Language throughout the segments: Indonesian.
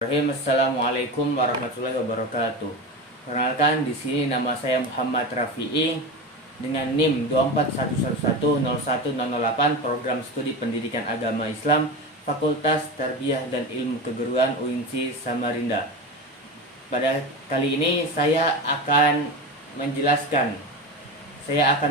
Assalamualaikum warahmatullahi wabarakatuh. Perkenalkan, di sini nama saya Muhammad Rafi'i dengan NIM 241110108, program studi pendidikan agama Islam, Fakultas Tarbiyah dan Ilmu Keguruan UINSI Samarinda. Pada kali ini saya akan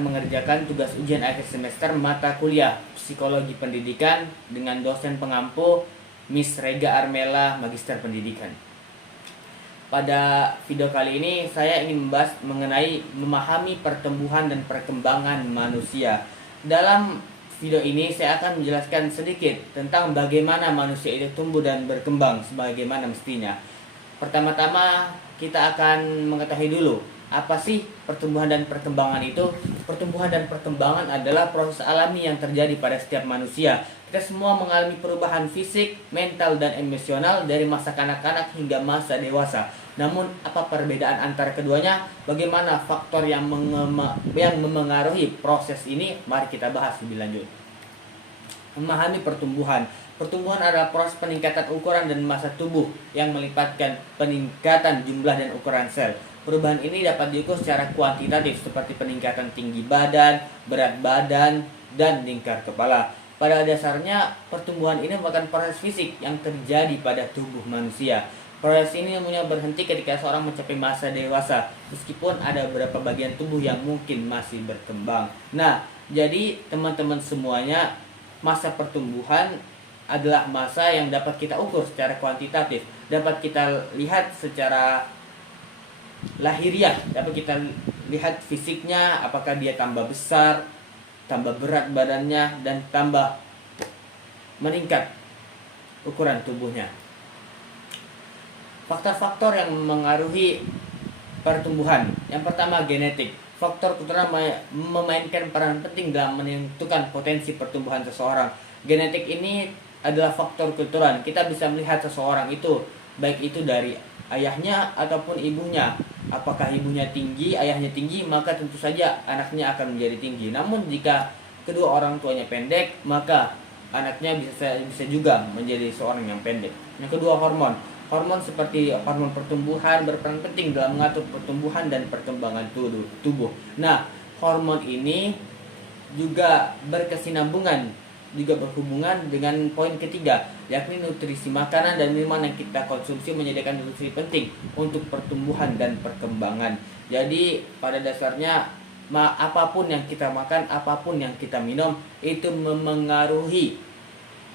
mengerjakan tugas ujian akhir semester mata kuliah Psikologi Pendidikan dengan dosen pengampu Miss Rega Armela, Magister Pendidikan. Pada video kali ini saya ingin membahas mengenai memahami pertumbuhan dan perkembangan manusia. Dalam video ini saya akan menjelaskan sedikit tentang bagaimana manusia itu tumbuh dan berkembang sebagaimana mestinya. Pertama-tama kita akan mengetahui dulu apa sih pertumbuhan dan perkembangan itu. Pertumbuhan dan perkembangan adalah proses alami yang terjadi pada setiap manusia. Kita semua mengalami perubahan fisik, mental, dan emosional dari masa kanak-kanak hingga masa dewasa. Namun, apa perbedaan antara keduanya? Bagaimana faktor yang memengaruhi proses ini? Mari kita bahas lebih lanjut. Memahami pertumbuhan. Pertumbuhan adalah proses peningkatan ukuran dan massa tubuh yang melibatkan peningkatan jumlah dan ukuran sel. Perubahan ini dapat diukur secara kuantitatif seperti peningkatan tinggi badan, berat badan, dan lingkar kepala. Pada dasarnya, pertumbuhan ini merupakan proses fisik yang terjadi pada tubuh manusia. Proses ini umumnya berhenti ketika seorang mencapai masa dewasa, meskipun ada beberapa bagian tubuh yang mungkin masih berkembang. Nah, jadi teman-teman semuanya, masa pertumbuhan adalah masa yang dapat kita ukur secara kuantitatif, dapat kita lihat secara lahiriah, dapat kita lihat fisiknya, apakah dia tambah besar, tambah berat badannya, dan tambah meningkat ukuran tubuhnya. Faktor-faktor yang mengaruhi pertumbuhan. Yang pertama, genetik. Faktor keturunan memainkan peran penting dalam menentukan potensi pertumbuhan seseorang. Genetik ini adalah faktor keturunan. Kita bisa melihat seseorang itu, baik itu dari ayahnya ataupun ibunya. Apakah ibunya tinggi, ayahnya tinggi, maka tentu saja anaknya akan menjadi tinggi. Namun jika kedua orang tuanya pendek, maka anaknya bisa juga menjadi seorang yang pendek. Yang kedua, hormon. Hormon seperti hormon pertumbuhan berperan penting dalam mengatur pertumbuhan dan perkembangan tubuh. Nah, hormon ini juga berhubungan dengan poin ketiga, yakni nutrisi. Makanan dan minuman yang kita konsumsi menyediakan nutrisi penting untuk pertumbuhan dan perkembangan. Jadi pada dasarnya apapun yang kita makan, apapun yang kita minum, itu memengaruhi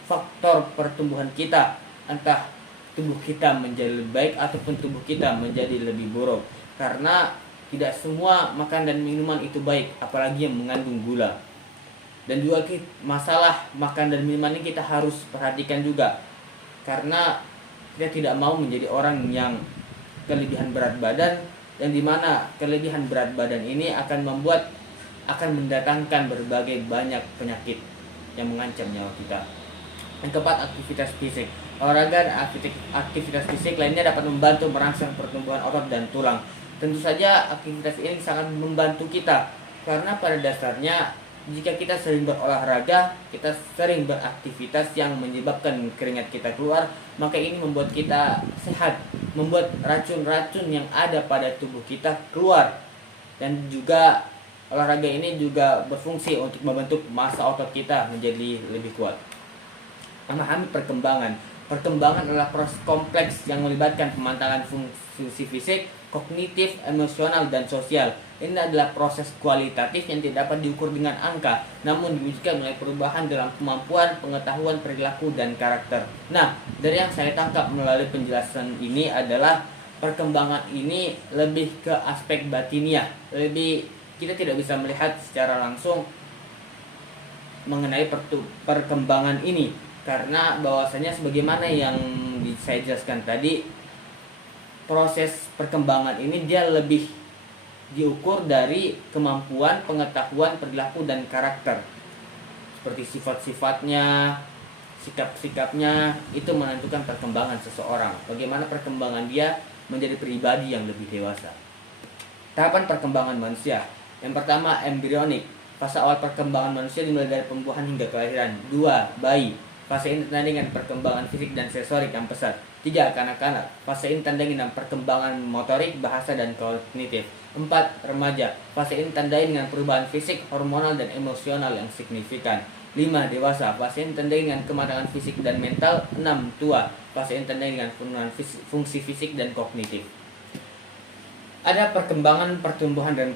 faktor pertumbuhan kita. Entah tubuh kita menjadi lebih baik ataupun tubuh kita menjadi lebih buruk. Karena tidak semua makan dan minuman itu baik, apalagi yang mengandung gula. Dan juga masalah makan dan minuman ini kita harus perhatikan juga. Karena kita tidak mau menjadi orang yang kelebihan berat badan, yang dimana kelebihan berat badan ini akan mendatangkan berbagai banyak penyakit yang mengancam nyawa kita. Yang keempat, aktivitas fisik. Olahraga dan aktivitas fisik lainnya dapat membantu merangsang pertumbuhan otot dan tulang. Tentu saja aktivitas ini sangat membantu kita, karena pada dasarnya jika kita sering berolahraga, kita sering beraktivitas yang menyebabkan keringat kita keluar, maka ini membuat kita sehat, membuat racun-racun yang ada pada tubuh kita keluar. Dan juga olahraga ini juga berfungsi untuk membentuk massa otot kita menjadi lebih kuat. Memahami perkembangan. Perkembangan adalah proses kompleks yang melibatkan pemantapan fungsi fisik, kognitif, emosional, dan sosial. Ini adalah proses kualitatif yang tidak dapat diukur dengan angka, namun diwujudkan melalui perubahan dalam kemampuan, pengetahuan, perilaku, dan karakter. Nah, dari yang saya tangkap melalui penjelasan ini adalah perkembangan ini lebih ke aspek batiniah. Kita tidak bisa melihat secara langsung mengenai perkembangan ini, karena bahwasanya sebagaimana yang saya jelaskan tadi, proses perkembangan ini dia lebih diukur dari kemampuan, pengetahuan, perilaku, dan karakter. Seperti sifat-sifatnya, sikap-sikapnya, itu menentukan perkembangan seseorang. Bagaimana perkembangan dia menjadi pribadi yang lebih dewasa. Tahapan perkembangan manusia. Yang pertama, embrionik. Fase awal perkembangan manusia dimulai dari pembuahan hingga kelahiran. 2. Bayi. Fase ini ditandai dengan perkembangan fisik dan sensorik yang pesat. 3. Kanak-kanak. Fase ini tandai dengan perkembangan motorik, bahasa, dan kognitif. 4. Remaja. Fase ini tandai dengan perubahan fisik, hormonal, dan emosional yang signifikan. 5. Dewasa. Fase ini tandai dengan kematangan fisik dan mental. 6. Tua. Fase ini tandai dengan penurunan fungsi fisik dan kognitif. Ada perkembangan, pertumbuhan, dan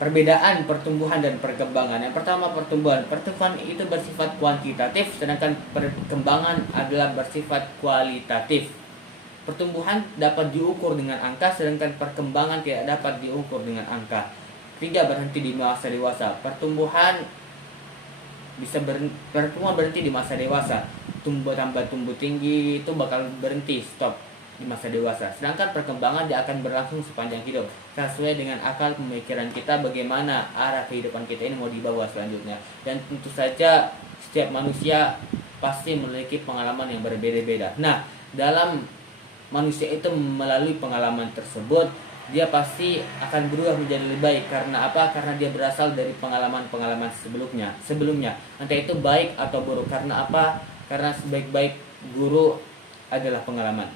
perbedaan pertumbuhan dan perkembangan. Yang pertama, pertumbuhan. Pertumbuhan itu bersifat kuantitatif, sedangkan perkembangan adalah bersifat kualitatif. Pertumbuhan dapat diukur dengan angka, sedangkan perkembangan tidak dapat diukur dengan angka. 3. Berhenti di masa dewasa. Pertumbuhan berhenti di masa dewasa. Tumbuh tinggi itu bakal berhenti, stop di masa dewasa. Sedangkan perkembangan dia akan berlangsung sepanjang hidup, sesuai dengan akal pemikiran kita bagaimana arah kehidupan kita ini mau dibawa selanjutnya. Dan tentu saja setiap manusia pasti memiliki pengalaman yang berbeda-beda. Nah, dalam manusia itu melalui pengalaman tersebut, dia pasti akan berubah menjadi lebih baik. Karena apa? Karena dia berasal dari pengalaman-pengalaman sebelumnya. Entah itu baik atau buruk. Karena apa? Karena sebaik-baik guru adalah pengalaman.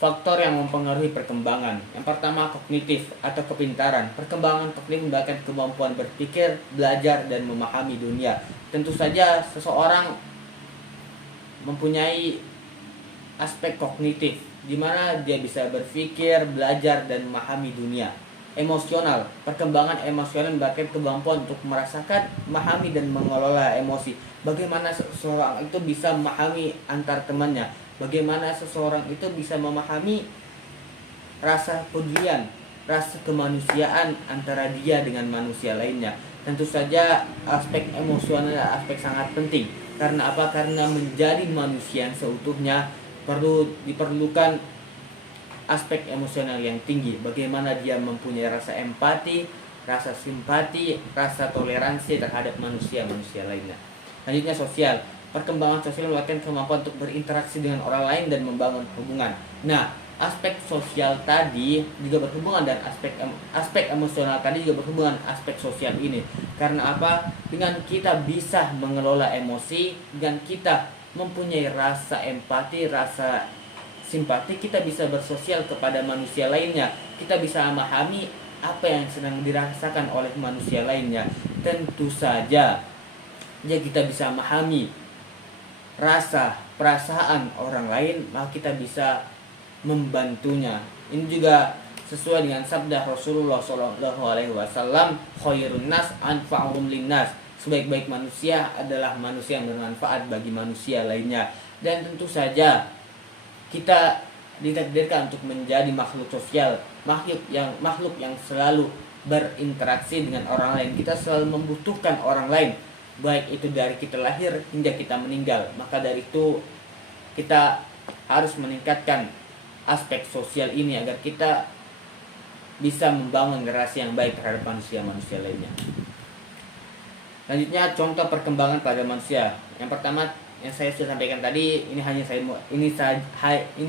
Faktor yang mempengaruhi perkembangan. Yang pertama, kognitif atau kepintaran. Perkembangan kognitif merupakan kemampuan berpikir, belajar, dan memahami dunia. Tentu saja seseorang mempunyai aspek kognitif, di mana dia bisa berpikir, belajar, dan memahami dunia. Emosional. Perkembangan emosional merupakan kemampuan untuk merasakan, memahami, dan mengelola emosi. Bagaimana seseorang itu bisa memahami antar temannya. Bagaimana seseorang itu bisa memahami rasa pedulian, rasa kemanusiaan antara dia dengan manusia lainnya. Tentu saja aspek emosional adalah aspek sangat penting. Karena apa? Karena menjadi manusia yang seutuhnya diperlukan aspek emosional yang tinggi. Bagaimana dia mempunyai rasa empati, rasa simpati, rasa toleransi terhadap manusia lainnya. Selanjutnya, sosial. Perkembangan sosial merupakan kemampuan untuk berinteraksi dengan orang lain dan membangun hubungan. Nah, aspek sosial tadi juga berhubungan dan aspek emosional tadi juga berhubungan aspek sosial ini. Karena apa? Dengan kita bisa mengelola emosi, dengan kita mempunyai rasa empati, rasa simpati, kita bisa bersosial kepada manusia lainnya. Kita bisa memahami apa yang sedang dirasakan oleh manusia lainnya. Tentu saja kita bisa memahami rasa, perasaan orang lain, maka kita bisa membantunya. Ini juga sesuai dengan sabda Rasulullah SAW, khairun nas anfa'uhum linnas. Sebaik-baik manusia adalah manusia yang bermanfaat bagi manusia lainnya. Dan tentu saja kita ditakdirkan untuk menjadi makhluk sosial, makhluk yang selalu berinteraksi dengan orang lain. Kita selalu membutuhkan orang lain, baik itu dari kita lahir hingga kita meninggal. Maka dari itu kita harus meningkatkan aspek sosial ini agar kita bisa membangun relasi yang baik terhadap manusia lainnya. Selanjutnya, contoh perkembangan pada manusia. Yang pertama yang saya sudah sampaikan tadi, ini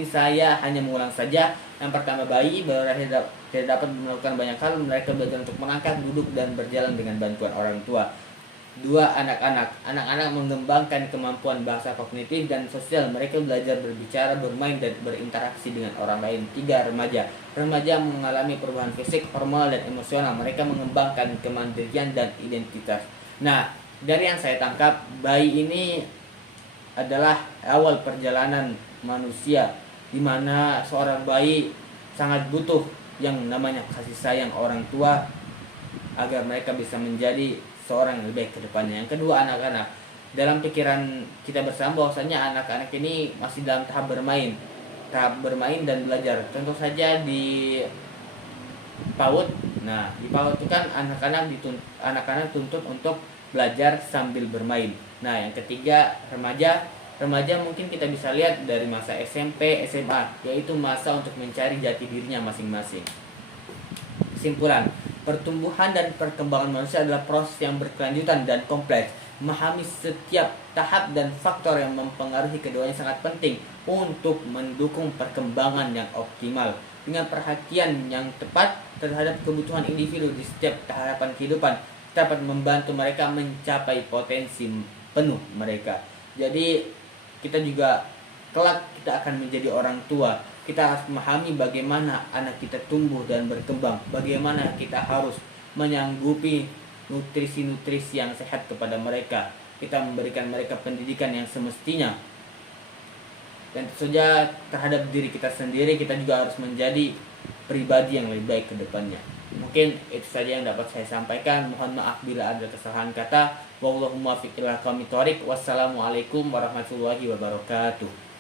saya hanya mengulang saja. Yang pertama, bayi baru lahir tidak dapat melakukan banyak hal. Mereka belajar untuk melangkah, duduk, dan berjalan dengan bantuan orang tua. 2. Anak-anak mengembangkan kemampuan bahasa, kognitif, dan sosial. Mereka belajar berbicara, bermain, dan berinteraksi dengan orang lain. 3. Remaja mengalami perubahan fisik, hormonal, dan emosional. Mereka mengembangkan kemandirian dan identitas. Nah, dari yang saya tangkap, bayi ini adalah awal perjalanan manusia, di mana seorang bayi sangat butuh yang namanya kasih sayang orang tua agar mereka bisa menjadi seorang yang lebih baik ke depannya. Yang kedua, anak-anak. Dalam pikiran kita bersama bahwasanya anak-anak ini masih dalam tahap bermain dan belajar. Contoh saja di PAUD. Nah, di PAUD itu kan anak-anak tuntut untuk belajar sambil bermain. Nah, yang ketiga, remaja mungkin kita bisa lihat dari masa SMP, SMA, yaitu masa untuk mencari jati dirinya masing-masing. Kesimpulan, pertumbuhan dan perkembangan manusia adalah proses yang berkelanjutan dan kompleks. Memahami setiap tahap dan faktor yang mempengaruhi keduanya sangat penting untuk mendukung perkembangan yang optimal. Dengan perhatian yang tepat terhadap kebutuhan individu di setiap tahapan kehidupan, dapat membantu mereka mencapai potensi penuh mereka. Jadi kita juga kelak kita akan menjadi orang tua. Kita harus memahami bagaimana anak kita tumbuh dan berkembang, bagaimana kita harus menyanggupi nutrisi-nutrisi yang sehat kepada mereka. Kita memberikan mereka pendidikan yang semestinya. Dan tentu saja terhadap diri kita sendiri, kita juga harus menjadi pribadi yang lebih baik ke depannya. Mungkin itu saja yang dapat saya sampaikan. Mohon maaf bila ada kesalahan kata. Wallahumma fiqh ila qawmi thoriq. Wassalamualaikum warahmatullahi wabarakatuh.